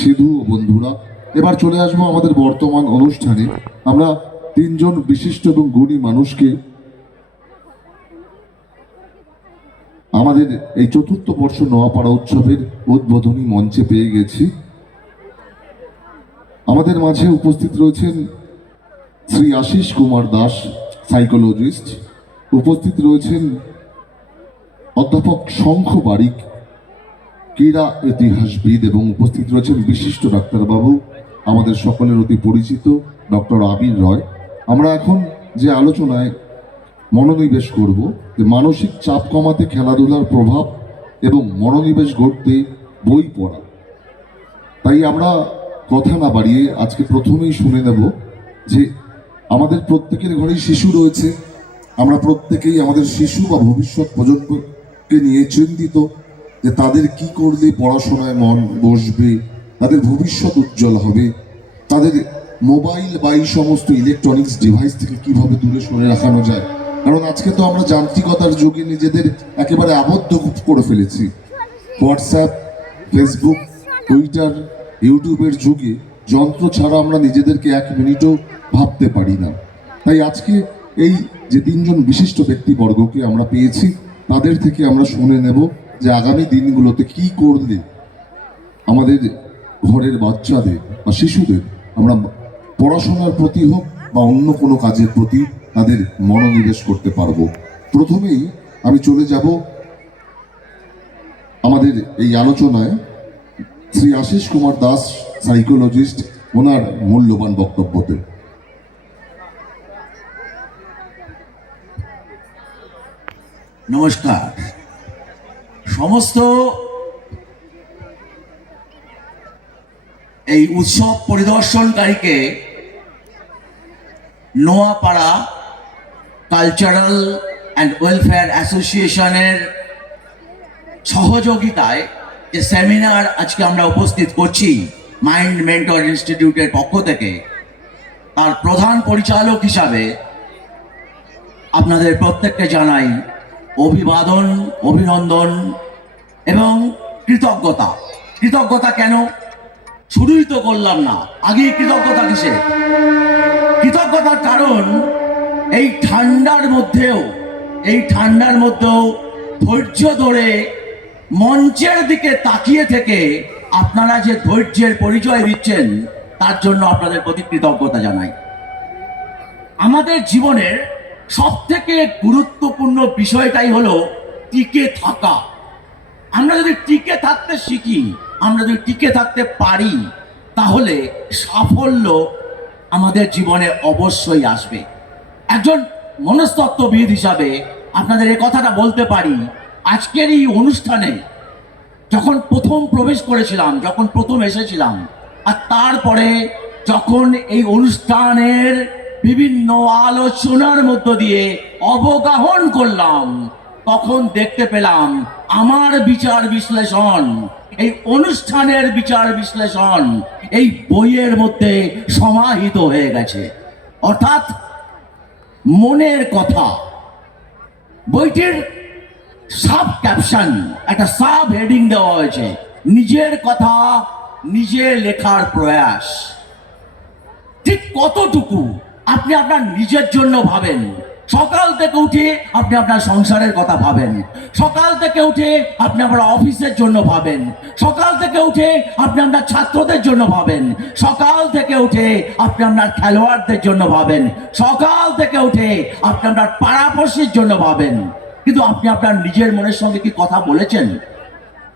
সিধু ও বন্ধুরা। এবার চলে আসবো আমাদের বর্তমান অনুষ্ঠানে। আমরা তিনজন বিশিষ্ট এবং গুণী মানুষকে আমাদের এই চতুর্থ বর্ষ নোয়াপাড়া উৎসবের উদ্বোধনী মঞ্চে পেয়ে গেছি। আমাদের মাঝে উপস্থিত রয়েছেন শ্রী আশিস কুমার দাস, সাইকোলজিস্ট। উপস্থিত রয়েছেন অধ্যাপক শঙ্খ বারিক, ক্রীড়া ইতিহাসবিদ, এবং উপস্থিত রয়েছেন বিশিষ্ট ডাক্তারবাবু, আমাদের সকলের অতি পরিচিত ডক্টর আবির রয়। আমরা এখন যে আলোচনায় মনোনিবেশ করব, যে মানসিক চাপ কমাতে খেলাধুলার প্রভাব এবং মনোনিবেশ গড়তে বই পড়া। তাই আমরা কথা না বাড়িয়ে আজকে প্রথমেই শুনে নেব যে আমাদের প্রত্যেকের ঘরেই শিশু রয়েছে। আমরা প্রত্যেকেই আমাদের শিশু বা ভবিষ্যৎ প্রজন্মকে নিয়ে চিন্তিত যে তাদের কি করলে পড়াশোনায় মন বসবে, তাদের ভবিষ্যৎ উজ্জ্বল হবে, তাদের মোবাইল বা এই সমস্ত ইলেকট্রনিক্স ডিভাইস থেকে কিভাবে দূরে সরে রাখানো যায়। কারণ আজকে তো আমরা যান্ত্রিকতার যুগে নিজেদের একেবারে আবদ্ধ করে ফেলেছি। হোয়াটসঅ্যাপ, ফেসবুক, টুইটার, ইউটিউবের যুগে যন্ত্র ছাড়া আমরা নিজেদেরকে এক মিনিটও ভাবতে পারি না। তাই আজকে এই যে তিনজন বিশিষ্ট ব্যক্তিবর্গকে আমরা পেয়েছি, তাদের থেকে আমরা শুনে নেব যে আগামী দিনগুলোতে কি করলে আমাদের ঘরের বাচ্চাদের বা শিশুদের আমরা পড়াশোনার প্রতি হোক বা অন্য কোনো কাজের প্রতি তাদের মনোনিবেশ করতে পারবো। প্রথমেই আমি চলে যাব আমাদের এই আলোচনায় শ্রী আশিস কুমার দাস, সাইকোলজিস্ট, ওনার মূল্যবান বক্তব্যতে। নমস্কার। সমস্ত এই উৎসব পরিদর্শনকারীকে নোয়াপাড়া কালচারাল অ্যান্ড ওয়েলফেয়ার অ্যাসোসিয়েশনের সহযোগিতায় যে সেমিনার আজকে আমরা উপস্থিত করছি মাইন্ড মেন্টর ইনস্টিটিউটের পক্ষ থেকে, তার প্রধান পরিচালক হিসাবে আপনাদের প্রত্যেককে জানাই অভিবাদন, অভিনন্দন এবং কৃতজ্ঞতা। কৃতজ্ঞতা কেন? শুরুই তো করলাম না, আগেই কৃতজ্ঞতা কিসে? কৃতজ্ঞতার কারণ এই ঠান্ডার মধ্যেও ধৈর্য ধরে মঞ্চের দিকে তাকিয়ে থেকে আপনারা যে ধৈর্যের পরিচয় দিচ্ছেন, তার জন্য আপনাদের প্রতি কৃতজ্ঞতা জানাই। আমাদের জীবনের সব থেকে গুরুত্বপূর্ণ বিষয়টাই হলো টিকে থাকা। আমরা যদি টিকে থাকতে শিখি, আমরা যদি টিকে থাকতে পারি, তাহলে সাফল্য আমাদের জীবনে অবশ্যই আসবে। একজন মনস্তত্ত্ববিদ হিসাবে আপনাদের এই কথাটা বলতে পারি, আজকের এই অনুষ্ঠানে যখন প্রথম প্রবেশ করেছিলাম, যখন প্রথম এসেছিলাম, আর তারপরে যখন এই অনুষ্ঠানের বিভিন্ন আলোচনার মধ্য দিয়ে অবগাহন করলাম, তখন দেখতে পেলাম আমার বিচার বিশ্লেষণ, এই অনুষ্ঠানের বিচার বিশ্লেষণ এই বইয়ের মধ্যে সমাহিত হয়ে গেছে। অর্থাৎ মনের কথা। বইটির সাব ক্যাপশন, একটা সাব হেডিং দেওয়া হয়েছে, নিজের কথা নিজে লেখার প্রয়াস। ঠিক কতটুকু আপনি আপনার নিজের জন্য ভাবেন? সকাল থেকে উঠে আপনি আপনার সংসারের কথা ভাবেন, সকাল থেকে উঠে আপনি আপনার অফিসের জন্য ভাবেন, সকাল থেকে উঠে আপনি আপনার ছাত্রদের জন্য ভাবেন, সকাল থেকে উঠে আপনি আপনার খেলোয়াড়দের জন্য ভাবেন, সকাল থেকে উঠে আপনি আপনার পাড়াপড়শির জন্য ভাবেন। কিন্তু আপনি আপনার নিজের মনের সঙ্গে কি কথা বলেছেন?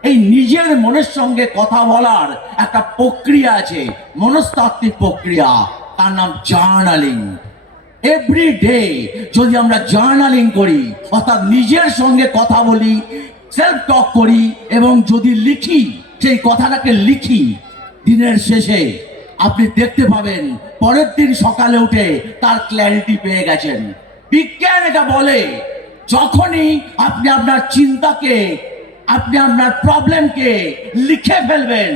এই নিজের মনের সঙ্গে কথা বলার একটা প্রক্রিয়া আছে, মনস্তাত্ত্বিক প্রক্রিয়া, তার নাম জার্নালিং। এভরি ডে যদি আমরা জার্নালিং করি, অর্থাৎ নিজের সঙ্গে কথা বলি, সেলফ টক করি, এবং যদি লিখি, সেই কথাটাকে লিখি, দিনের শেষে আপনি দেখতে পাবেন পরের দিন সকালে উঠে তার ক্ল্যারিটি পেয়ে গেছেন। বিজ্ঞান এটা বলে, যখনই আপনি আপনার চিন্তাকে, আপনি আপনার প্রবলেমকে লিখে ফেলবেন,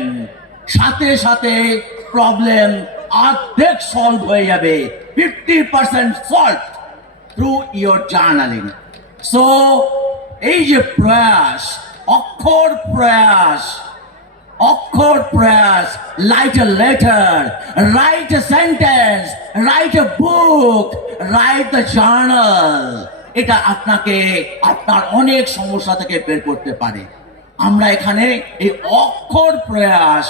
সাথে সাথে প্রবলেম অর্ধেক সলভ হয়ে যাবে, 50% solve through your journaling. So এই যে প্রয়াস, অক্ষর প্রয়াস, অক্ষর প্রয়াস, write a letter, write a sentence, write a book, write a journal, এটা আপনাকে আপনার অনেক সমস্যা থেকে বের করতে পারে। আমরা এখানে এই অক্ষর প্রয়াস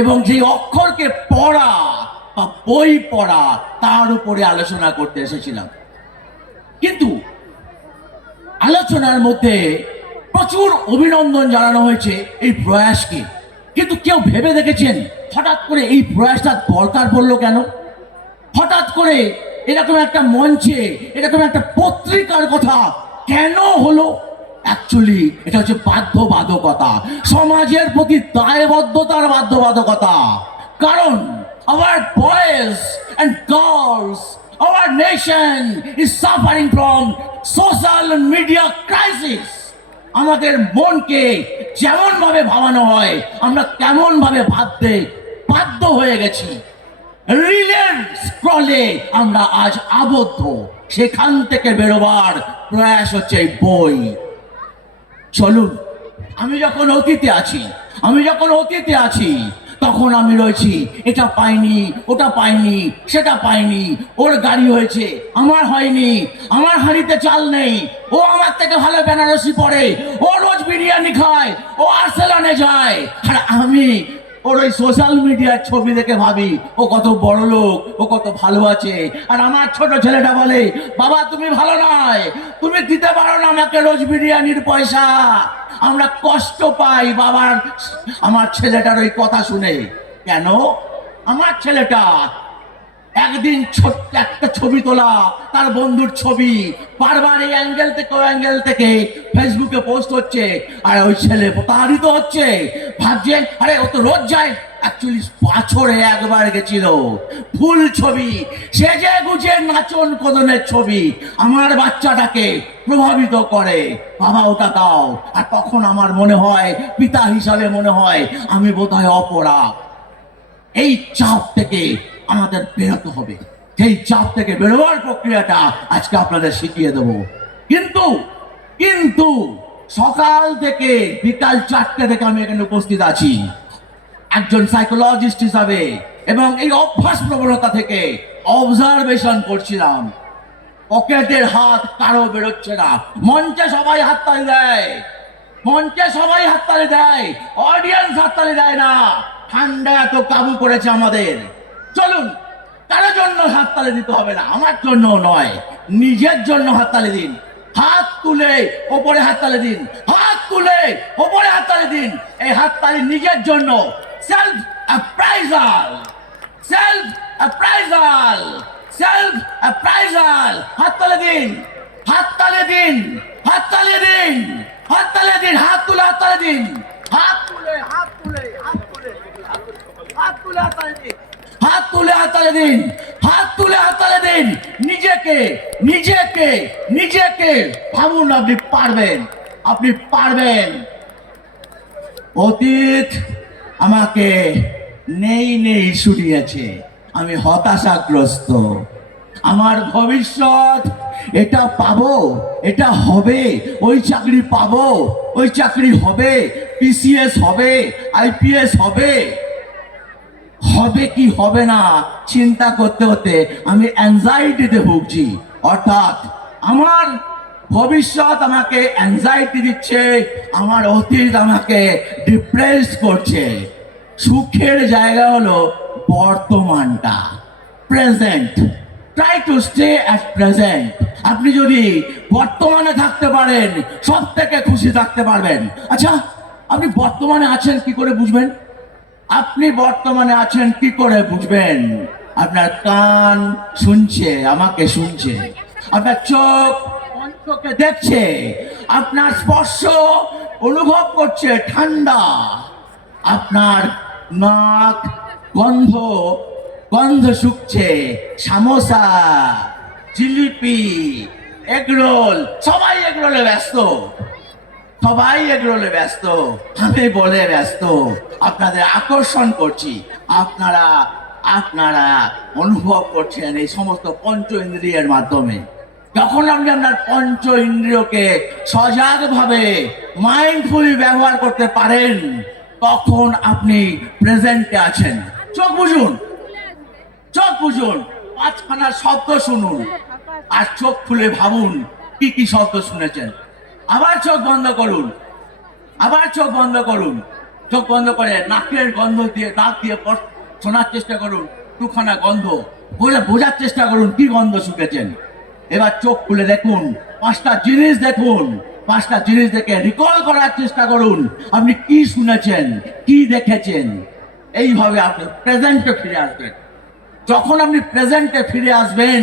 এবং যে অক্ষরকে পড়া বা বই পড়া তার উপরে আলোচনা করতে এসেছিলাম। কিন্তু আলোচনার মধ্যে প্রচুর অভিনন্দন জানানো হয়েছে এই প্রয়াসকে, কিন্তু কেউ ভেবে দেখেছেন হঠাৎ করে এই প্রয়াসটা দরকার পড়লো কেন? হঠাৎ করে এরকম একটা মঞ্চে এরকম একটা পত্রিকার কথা কেন হলো? অ্যাকচুয়ালি এটা হচ্ছে বাধ্যবাধকতা, সমাজের প্রতি দায়বদ্ধতার বাধ্যবাধকতা। কারণ our boys and girls, our nation is suffering from social media crisis. আমাদের মনকে যেমন ভাবে ভাবানো হয় আমরা তেমন ভাবে ভাবতে বাধ্য হয়ে গেছি। রিলের স্ক্রলে আমরা আজ আবদ্ধ, সেখান থেকে বেরোবার প্রয়াস হচ্ছে এই বই। চলুন, আমি যখন অতীতে আছি তখন আমি রয়েছি এটা পাইনি, ওটা পাইনি, সেটা পাইনি, ওর গাড়ি হয়েছে আমার হয়নি, আমার হাঁড়িতে চাল নেই, ও আমার থেকে ভালো বেনারসি পরে, ও রোজ বিরিয়ানি খায়, ও আর্সেলানে যায়, আর আমি ওর ওই সোশ্যাল মিডিয়ার ছবি দেখে ভাবি ও কত বড় লোক, ও কত ভালো আছে। আর আমার ছোট ছেলেটা বলে, বাবা তুমি ভালো নয়, তুমি দিতে পারো না আমাকে রোজ বিরিয়ানির পয়সা। আমরা কষ্ট পাই বাবার, আমার ছেলেটার ওই কথা শুনে। কেন? আমার ছেলেটা একদিন ছোট্ট একটা ছবি তোলা, তার বন্ধুর ছবি বারবার এই অ্যাঙ্গেল থেকে ওই অ্যাঙ্গেল থেকে ফেসবুকে পোস্ট হচ্ছে, আর ওই ছেলে প্রতারিত হচ্ছে, ভাবছে আরে ও তো রোজ যায়। অ্যাকচুয়ালি বছরে একবার গেছিল, ফুল ছবি, সেজে গুজে নাচন কদনের ছবি আমার বাচ্চাটাকে প্রভাবিত করে, বাবা ওটা দাও। আর তখন আমার মনে হয়, পিতা হিসাবে মনে হয় আমি বোধহয় অপরাধ। এই চাপ থেকে আমাদের বেরোতে হবে, সেই চাপ থেকে বেরোবার প্রক্রিয়াটা আজকে আপনাদের শিখিয়ে দেব। কিন্তু কিন্তু সকাল থেকে বিকাল 4টে থেকে আমি এখানে উপস্থিত আছি একজন সাইকোলজিস্ট হিসাবে, এবং এই অভ্যাস প্রবণতা থেকে অবজারভেশন করছিলাম। পকেটের হাত কারো বেরোচ্ছে না, মঞ্চে সবাই হাততালি দেয়, অডিয়েন্স হাততালি দেয় না। ঠান্ডা এত কাবু করেছে আমাদের। চলুন, কারোর জন্য হাততালি দিতে হবে না, আমার জন্য নয়, নিজের জন্য হাততালি দিন। হাত তুলে ওপরে হাততালি দিন, হাত তুলে ওপরে হাততালি দিন। এই হাততালি নিজের জন্য। Self appraisal, self appraisal, self appraisal. হাততালি দিন, হাততালি দিন, হাততালি দিন, হাততালি দিন, হাত তুলে হাততালি দিন, হাত তুলে, হাত তুলে, হাত তুলে, হাত তুলে হাততালি দিন, হাত তুলে হাততালি দিন, হাত তুলে হাততালি দিন। নিজেকে নিজেকে নিজেকে ভাবুন, আপনি পারবেন, আপনি পারবেন। অতীত আমাকে নেই নেই শুনিয়েছে, আমি হতাশাগ্রস্ত। আমার ভবিষ্যৎ, এটা পাবো, এটা হবে, ওই চাকরি পাবো, ওই চাকরি হবে, পিসিএস হবে, আইপিএস হবে, হবে কি হবে না চিন্তা করতে করতে আমি অ্যাংজাইটিতে ভুগছি। অর্থাৎ আমার ভবিষ্যৎ আমাকে অ্যাংজাইটি দিচ্ছে, আমার অতীত আমাকে ডিপ্রেস করছে। সুখের জায়গা হলো বর্তমানটা, present. Try to stay at present. আপনি যদি বর্তমানে থাকতে পারেন সব থেকে খুশি থাকতে পারবেন। আচ্ছা, আপনি বর্তমানে আছেন কি করে বুঝবেন? আপনি বর্তমানে আছেন কি করে বুঝবেন? আপনার কান শুনছে, আমাকে শুনছে, আপনার চোখ অন্তকে দেখছে, আপনার স্পর্শ অনুভব করছে ঠান্ডা, আপনার নাক গন্ধ গন্ধ শুকছে, সামোসা, জিলিপি, এগরোল, সবাই এগরোলে ব্যস্ত, সবাই এগরোলে ব্যস্ত, আমি বলে ব্যস্ত। আপনাদের আকর্ষণ করছি, আপনারা আপনারা অনুভব করছেন এই সমস্ত পঞ্চ ইন্দ্রিয়ের মাধ্যমে। যখন আপনি আপনার পঞ্চ ইন্দ্রিয়কে সজাগভাবে মাইন্ডফুলি ব্যবহার করতে পারেন, তখন আপনি প্রেজেন্টে আছেন। চোখ বুঝুন, চোখ বুঝুন, পাঁচখানা শব্দ শুনুন আর চোখ খুলে ভাবুন কি কি শব্দ শুনেছেন। আবার চোখ বন্ধ করুন, আবার চোখ বন্ধ করুন, চোখ বন্ধ করে নাকের গন্ধ দিয়ে নাক দিয়ে শোনার চেষ্টা করুন দুখানা গন্ধ, বোঝার চেষ্টা করুন কি গন্ধ শুকেছেন। এবার চোখ খুলে দেখুন, পাঁচটা জিনিস দেখুন, পাঁচটা জিনিস দেখে রিকল করার চেষ্টা করুন আপনি কি শুনেছেন, কি দেখেছেন। এইভাবে আপনি প্রেজেন্টে ফিরে আসবেন। যখন আপনি প্রেজেন্টে ফিরে আসবেন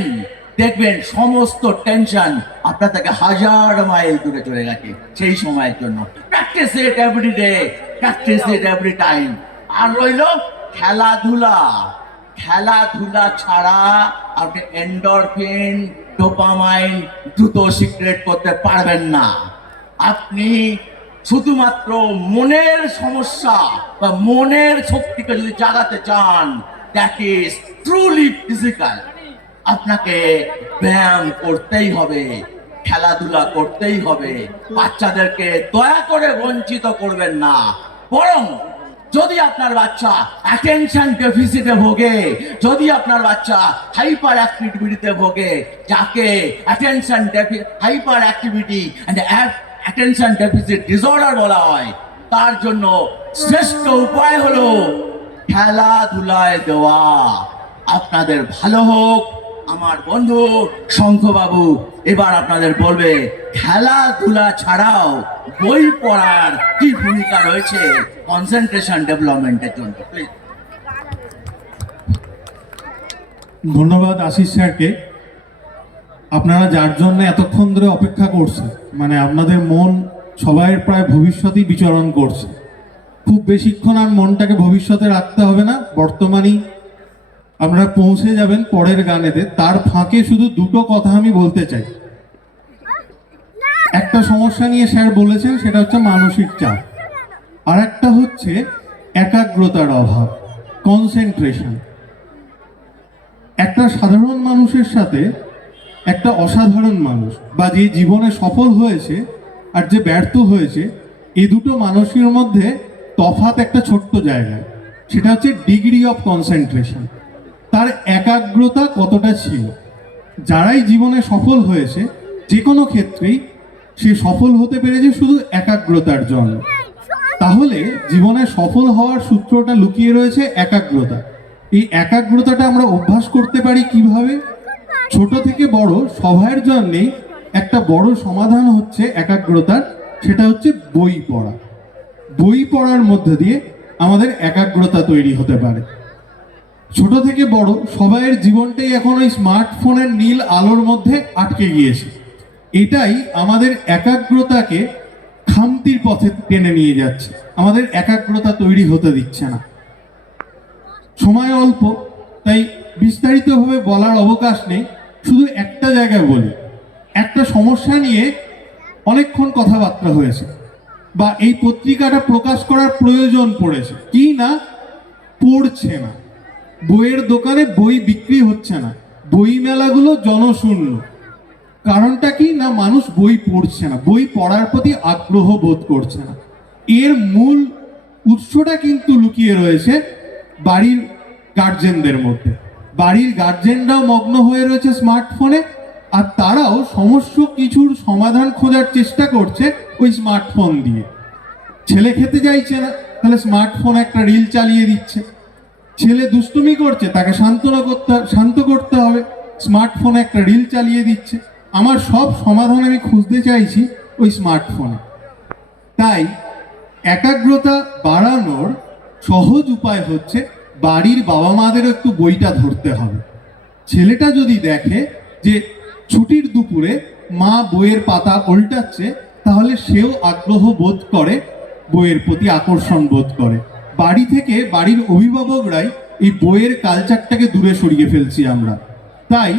দেখবেন সমস্ত টেনশন আপনার থেকে 1000 মাইল দূরে চলে গেছে সেই সময়ের জন্য। Practice it every day, practice it every time. আর রইল খেলাধুলা। খেলাধুলা ছাড়া আপনি এন্ডরফিন, ডোপামাইন দ্রুত সিক্রেট করতে পারবেন না। আপনি শুধুমাত্র মনের সমস্যা বা মনের শক্তিকে যদি জাগাতে চান, দ্যাট ইজ ট্রুলি ফিজিক্যাল, আপনাকে ব্যায়াম করতেই হবে, খেলাধুলা করতেই হবে। বাচ্চাদেরকে দয়া করে বঞ্চিত করবেন না। বরং যদি আপনার বাচ্চা অ্যাটেনশন ডেফিসিটে ভোগে, যদি আপনার বাচ্চা হাইপার অ্যাক্টিভিটিতে ভোগে, যাকে hyper activity and attention deficit disorder বলা হয়, তার জন্য শ্রেষ্ঠ উপায় হলো খেলাধুলায় দেওয়া। আপনাদের ভালো হোক। আমার বন্ধু শঙ্খবাবু এবার আপনাদের বলবে খেলাধুলা ছাড়াও বই পড়ার কি ভূমিকা রয়েছে কনসেন্ট্রেশন ডেভেলপমেন্টের জন্য। প্লিজ। ধন্যবাদ আশিস স্যারকে। আপনারা যার জন্য এতক্ষণ ধরে অপেক্ষা করছেন, মানে আপনাদের মন সবাইয়ের প্রায় ভবিষ্যতেই বিচরণ করছে। খুব বেশিক্ষণ আর মনটাকে ভবিষ্যতে রাখতে হবে না, বর্তমানেই আপনারা পৌঁছে যাবেন পরের গানেতে। তার ফাঁকে শুধু দুটো কথা আমি বলতে চাই। একটা সমস্যা নিয়ে স্যার বলেছেন, সেটা হচ্ছে মানসিক চাপ, আর একটা হচ্ছে একাগ্রতার অভাব, কনসেন্ট্রেশন। একটা সাধারণ মানুষের সাথে একটা অসাধারণ মানুষ বা যে জীবনে সফল হয়েছে আর যে ব্যর্থ হয়েছে, এই দুটো মানুষের মধ্যে তফাৎ একটা ছোট্ট জায়গায়, সেটা হচ্ছে ডিগ্রি অফ কনসেন্ট্রেশন, তার একাগ্রতা কতটা ছিল। যারাই জীবনে সফল হয়েছে যে কোনো ক্ষেত্রেই সে সফল হতে পেরেছে শুধু একাগ্রতার জন্য। তাহলে জীবনে সফল হওয়ার সূত্রটা লুকিয়ে রয়েছে একাগ্রতা। এই একাগ্রতাটা আমরা অভ্যাস করতে পারি কিভাবে? ছোট থেকে বড় সবার জন্যেই একটা বড় সমাধান হচ্ছে একাগ্রতার, সেটা হচ্ছে বই পড়া। বই পড়ার মধ্যে দিয়ে আমাদের একাগ্রতা তৈরি হতে পারে। ছোট থেকে বড় সবাইয়ের জীবনটাই এখন ওই স্মার্টফোনের নীল আলোর মধ্যে আটকে গিয়েছে। এটাই আমাদের একাগ্রতাকে খামতির পথে টেনে নিয়ে যাচ্ছে, আমাদের একাগ্রতা তৈরি হতে দিচ্ছে না। সময় অল্প, তাই বিস্তারিতভাবে বলার অবকাশ নেই, শুধু একটা জায়গায় বলি। একটা সমস্যা নিয়ে অনেকক্ষণ কথাবার্তা হয়েছে বা এই পত্রিকাটা প্রকাশ করার প্রয়োজন পড়েছে, কি না পড়ছে না, বইয়ের দোকানে বই বিক্রি হচ্ছে না, বই মেলাগুলো জনশূন্য। কারণটা কি না, মানুষ বই পড়ছে না, বই পড়ার প্রতি আগ্রহ বোধ করছে না। এর মূল উৎসটা কিন্তু লুকিয়ে রয়েছে বাড়ির গার্জেনদের মধ্যে। বাড়ির গার্জেনরাও মগ্ন হয়ে রয়েছে স্মার্টফোনে, আর তারাও সমস্ত কিছুর সমাধান খোঁজার চেষ্টা করছে ওই স্মার্টফোন দিয়ে। ছেলে খেতে চাইছে না, তাহলে স্মার্টফোন একটা রিল চালিয়ে দিচ্ছে। ছেলে দুষ্টুমি করছে, তাকে শান্ত করতে হবে, স্মার্টফোনে একটা রিল চালিয়ে দিচ্ছে। আমার সব সমাধান আমি খুঁজতে চাইছি ওই স্মার্টফোনে। তাই একাগ্রতা বাড়ানোর সহজ উপায় হচ্ছে বাড়ির বাবা মাদেরও একটু বইটা ধরতে হবে। ছেলেটা যদি দেখে যে ছুটির দুপুরে মা বইয়ের পাতা উল্টাচ্ছে, তাহলে সেও আগ্রহ বোধ করে, বইয়ের প্রতি আকর্ষণ বোধ করে। বাড়ি থেকে বাড়ির অভিভাবকরাই এই বইয়ের কালচারটাকে দূরে সরিয়ে ফেলছি আমরা। তাই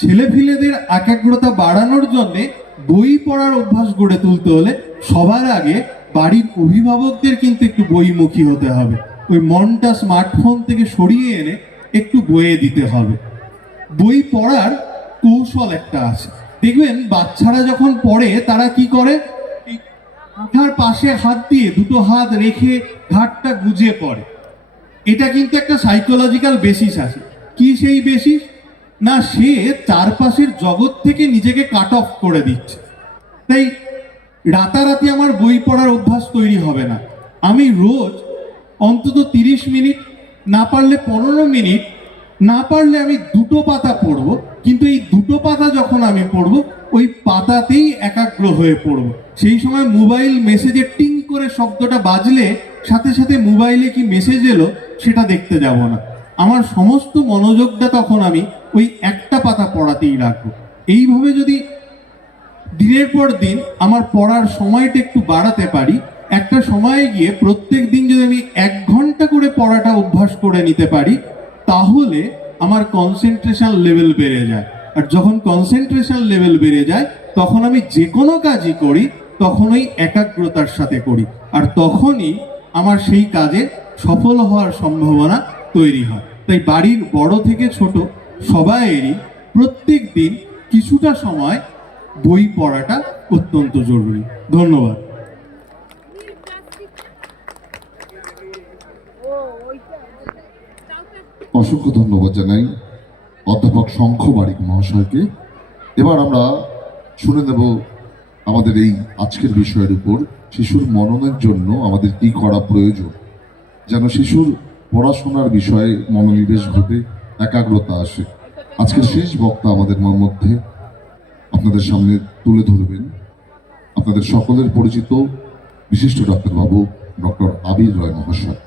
ছেলেপিলেদের একাগ্রতা বাড়ানোর জন্যে বই পড়ার অভ্যাস গড়ে তুলতে হলে সবার আগে বাড়ির অভিভাবকদের কিন্তু একটু বইমুখী হতে হবে। ওই মনটা স্মার্টফোন থেকে সরিয়ে এনে একটু বইয়ে দিতে হবে। বই পড়ার কৌশল একটা আছে, দেখবেন বাচ্চারা যখন পড়ে তারা কি করে, মাথার পাশে হাত দিয়ে দুটো হাত রেখে ঘাটটা গুজে পড়ে। এটা কিন্তু একটা সাইকোলজিক্যাল বেসিস আছে। কি সেই বেসিস? না, সে চারপাশের জগৎ থেকে নিজেকে কাট অফ করে দিচ্ছে। তাই রাতারাতি আমার বই পড়ার অভ্যাস তৈরি হবে না। আমি রোজ অন্তত 30 মিনিট, না পারলে 15 মিনিট, না পারলে আমি দুটো পাতা পড়ব। কিন্তু এই দুটো পাতা যখন আমি পড়ব, ওই পাতাতেই একাগ্র হয়ে পড়ব। সেই সময় মোবাইল মেসেজে টিং করে শব্দটা বাজলে সাথে সাথে মোবাইলে কি মেসেজ এলো সেটা দেখতে যাব না। আমার সমস্ত মনোযোগটা তখন আমি ওই একটা পাতা পড়াতেই রাখবো। এইভাবে যদি দিনের পর দিন আমার পড়ার সময়টা একটু বাড়াতে পারি, একটা সময়ে গিয়ে প্রত্যেক দিন যদি আমি 1 ঘন্টা করে পড়াটা অভ্যাস করে নিতে পারি, তাহলে আমার কনসেন্ট্রেশন লেভেল বেড়ে যায়। আর যখন কনসেন্ট্রেশন লেভেল বেড়ে যায়, তখন আমি যে কোনো কাজই করি তখন ওই একাগ্রতার সাথে করি, আর তখনই আমার সেই কাজে সফল হওয়ার সম্ভাবনা তৈরি হয়। তাই বাড়ির বড় থেকে ছোট সবাইয়েরই প্রত্যেক দিন কিছুটা সময় বই পড়াটা অত্যন্ত জরুরি। ধন্যবাদ। অসংখ্য ধন্যবাদ জানাই অধ্যাপক শঙ্খ বারিক মহাশয়কে। এবার আমরা শুনে নেব আমাদের এই আজকের বিষয়ের উপর শিশুর মননের জন্য আমাদের কি করা প্রয়োজন, যেন শিশুর পড়াশোনার বিষয়ে মনোনিবেশ ঘটে, একাগ্রতা আসে। আজকের শেষ বক্তা আমাদের মধ্যে আপনাদের সামনে তুলে ধরবেন আপনাদের সকলের পরিচিত বিশিষ্ট ডাক্তারবাবু ডক্টর আবির রয় মহাশয়।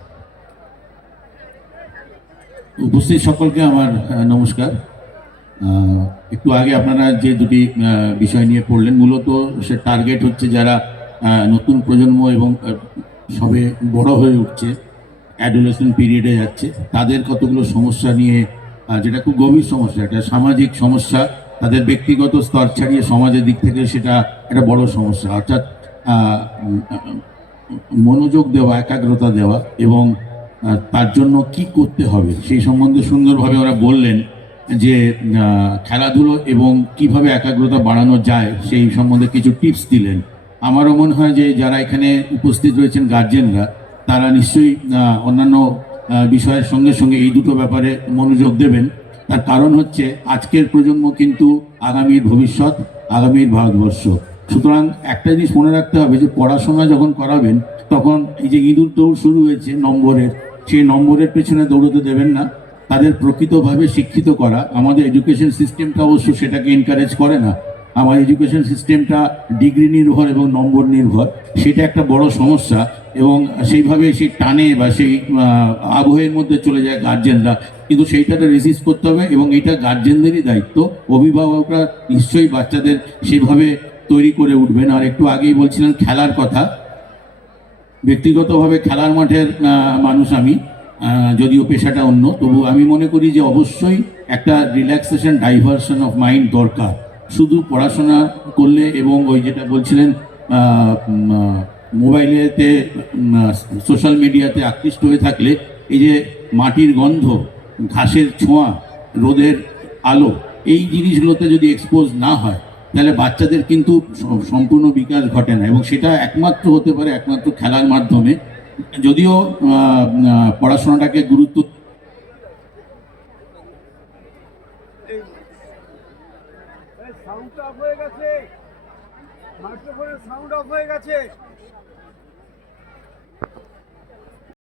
উপস্থিত সকলকে আমার নমস্কার। একটু আগে আপনারা যে দুটি বিষয় নিয়ে পড়লেন, মূলত সে টার্গেট হচ্ছে যারা নতুন প্রজন্ম এবং সবে বড় হয়ে উঠছে, অ্যাডোলেসেন্ট পিরিয়ডে যাচ্ছে, তাদের কতগুলো সমস্যা নিয়ে, যেটা খুব গভীর সমস্যা, একটা সামাজিক সমস্যা, তাদের ব্যক্তিগত স্তর ছাড়িয়ে সমাজের দিক থেকে সেটা একটা বড় সমস্যা। অর্থাৎ মনোযোগ দেওয়া, একাগ্রতা দেওয়া এবং তার জন্য কি করতে হবে সেই সম্বন্ধে সুন্দরভাবে ওরা বললেন যে খেলাধুলো এবং কিভাবে একাগ্রতা বাড়ানো যায় সেই সম্বন্ধে কিছু টিপস দিলেন। আমারও মনে হয় যে যারা এখানে উপস্থিত রয়েছেন গার্জেনরা, তারা নিশ্চয়ই অন্যান্য বিষয়ের সঙ্গে সঙ্গে এই দুটো ব্যাপারে মনোযোগ দেবেন। তার কারণ হচ্ছে আজকের প্রজন্ম কিন্তু আগামীর ভবিষ্যৎ, আগামীর ভারতবর্ষ। সুতরাং একটা জিনিস মনে রাখতে হবে যে পড়াশোনা যখন করাবেন, তখন এই যে ইঁদুর দৌড় শুরু হয়েছে নম্বরের, সেই নম্বরের পেছনে দৌড়তে দেবেন না। তাদের প্রকৃতভাবে শিক্ষিত করা, আমাদের এডুকেশন সিস্টেমটা অবশ্য সেটাকে এনকারেজ করে না। আমার এডুকেশন সিস্টেমটা ডিগ্রি নির্ভর এবং নম্বর নির্ভর, সেটা একটা বড় সমস্যা। এবং সেইভাবে সেই টানে বা সেই আবহের মধ্যে চলে যায় গার্জেনরা, কিন্তু সেইটাতে রেজিস্ট করতে হবে এবং এটা গার্জেনদেরই দায়িত্ব। অভিভাবকরা নিশ্চয়ই বাচ্চাদের সেভাবে তৈরি করে উঠবেন। আর একটু আগেই বলছিলেন খেলার কথা, ব্যক্তিগতভাবে খেলার মাঠের মানুষ আমি, যদিও পেশাটা অন্য, তবু আমি মনে করি যে অবশ্যই একটা রিল্যাক্সেশন, ডাইভারশন অফ মাইন্ড দরকার। শুধু পড়াশোনা করলে এবং ওই যেটা বলছিলেন মোবাইলেতে, সোশ্যাল মিডিয়াতে আকৃষ্ট হয়ে থাকলে, এই যে মাটির গন্ধ, ঘাসের ছোঁয়া, রোদের আলো, এই জিনিসগুলোতে যদি এক্সপোজ না হয়, তাহলে বাচ্চাদের কিন্তু সম্পূর্ণ বিকাশ ঘটে না। এবং সেটা একমাত্র হতে পারে একমাত্র খেলার মাধ্যমে। যদিও পড়াশোনাটাকে গুরুত্ব সাউন্ড অফ হয়ে গেছে, মাইক্রোফোনের সাউন্ড অফ হয়ে গেছে।